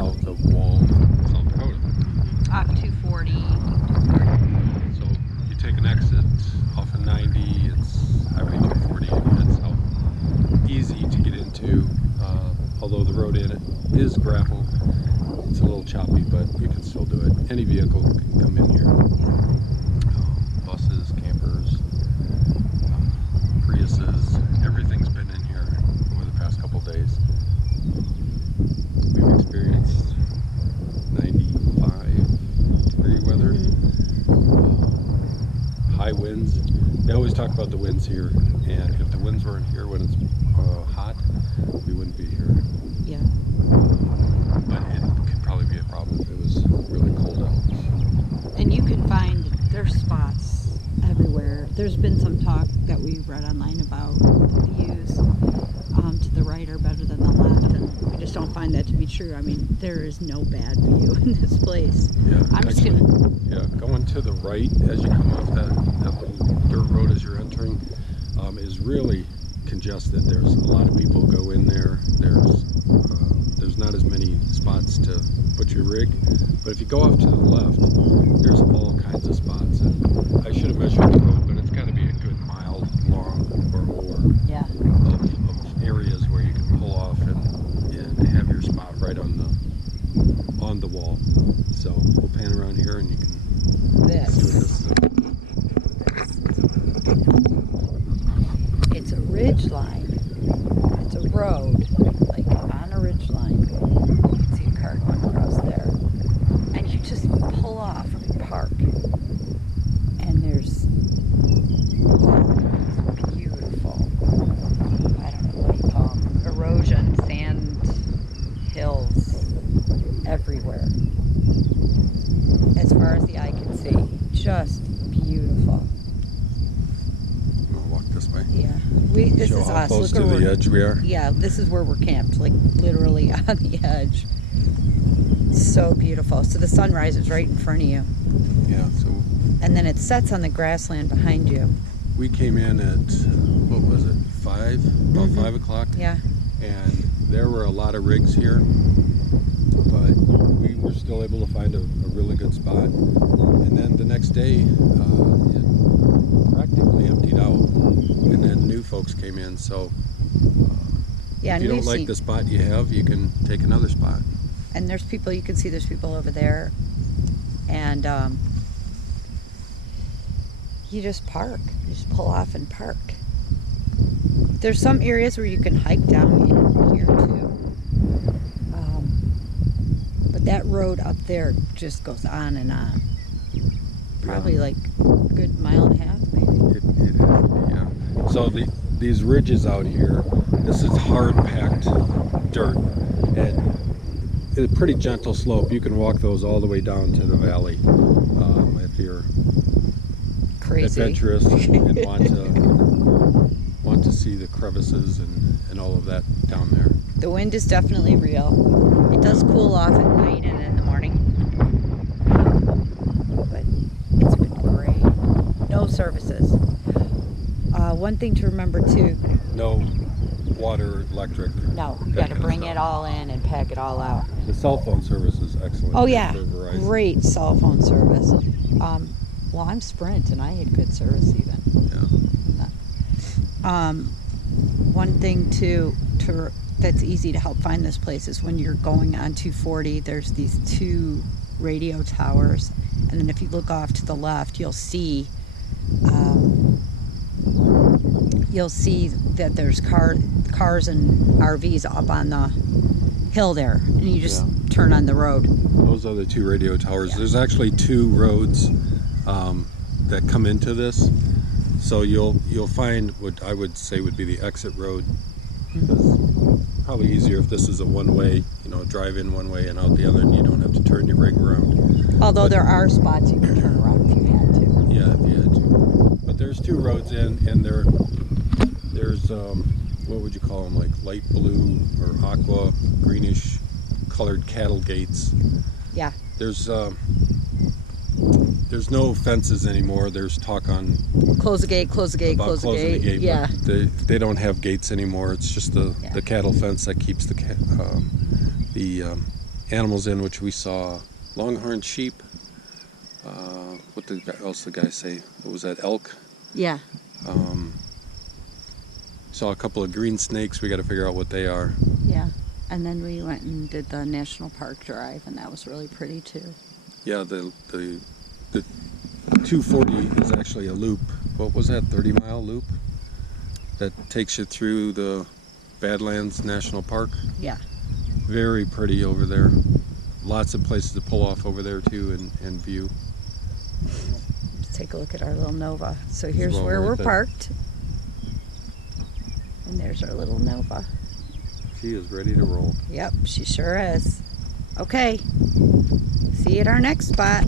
south of Wall, South Dakota. Off 240. So you take an exit off of 90, it's Highway 240, and you head south. Easy to get into, although the road in it is gravel. It's a little choppy, but you can still do it. Any vehicle can come in here. Buses, campers, Priuses, everything's been in here over the past couple days. We've experienced 95-degree weather, high winds. They always talk about the winds here, and if the winds weren't here when it's hot, we wouldn't be here. Yeah. But it could probably be a problem if it was really cold out. And you can find there's spots everywhere. There's been some talk that we've read online about the views to the right are better than the left, and we just don't find that to be true. I mean, there is no bad view in this place. Yeah, I'm just gonna. Yeah, going to the right as you come off that little dirt road as you're entering is really congested. There's a lot of people go in there. There's not as many spots to put your rig, but if you go off to the left, there's all kinds of spots. And I should have measured the road, but it's got to be a good mile long or more. Yeah. Of areas where you can pull off and have your spot right on the wall. So we'll pan around here and you can see what this is. It's a ridge line. It's a road, like on a ridge line. You can see a car going across there. And you just pull off and park. And there's beautiful, I don't know what you call them, erosion, sand, hills, everywhere. As far as the eye can see. Just beautiful. I'll walk this way. Yeah, this Show is how us. close Look to where the edge we are. Yeah, this is where we're camped, like literally on the edge. So beautiful. So the sun rises right in front of you. Yeah, so And then it sets on the grassland behind you. we came in at, what was it, 5? About 5 o'clock? Yeah. And there were a lot of rigs here, but we were still able to find a really good spot. And then the next day, it practically emptied out, and then new folks came in. So Yeah, if you don't like the spot you have, you can take another spot. And there's people, you can see there's people over there. And you just park. You just pull off and park. There's some areas where you can hike down in here too. But that road up there just goes on and on. Probably like a good mile and a half, maybe. It has to be, yeah. So these ridges out here, this is hard packed dirt, and it's a pretty gentle slope. You can walk those all the way down to the valley if you're Crazy. adventurous and want to see the crevices and all of that down there. The wind is definitely real. It does cool off at night and in the morning. But it's been great. No services. One thing to remember too. No water, electric. No, you got to bring it all in and pack it all out. The cell phone service is excellent. Oh yeah, for Verizon. great cell phone service. Well, I'm Sprint and I had good service even. Yeah. One thing too that's easy to help find this place is when you're going on 240, there's these 2 radio towers, and then if you look off to the left, you'll see that there's cars and RVs up on the hill there, and you just turn on the road. Those are the 2 radio towers. Yeah. There's actually 2 roads that come into this, so you'll find what I would say would be the exit road. It's probably easier if this is a one-way, drive in one way and out the other, and you don't have to turn your rig around. Although there are spots you can turn around if you had to. Yeah, if you had to. But there's 2 roads in, and there's what would you call them, like light blue or aqua greenish colored cattle gates. Yeah. There's no fences anymore. There's talk on close the gate, close the gate, about close the closing gate. the gate. Yeah. But they don't have gates anymore. It's just the cattle fence that keeps the animals in, which we saw longhorn sheep. What else did the guy say? What was that, elk? Yeah. Saw a couple of green snakes. We got to figure out what they are. Yeah. And then we went and did the national park drive, and that was really pretty too. Yeah, the 240 is actually a loop. What was that, 30-mile loop that takes you through the Badlands National Park? Yeah. Very pretty over there. Lots of places to pull off over there too and view. Let's take a look at our little Nova. So here's well where we're worth it. parked. And there's our little Nova. She is ready to roll. Yep, she sure is. Okay. See you at our next spot.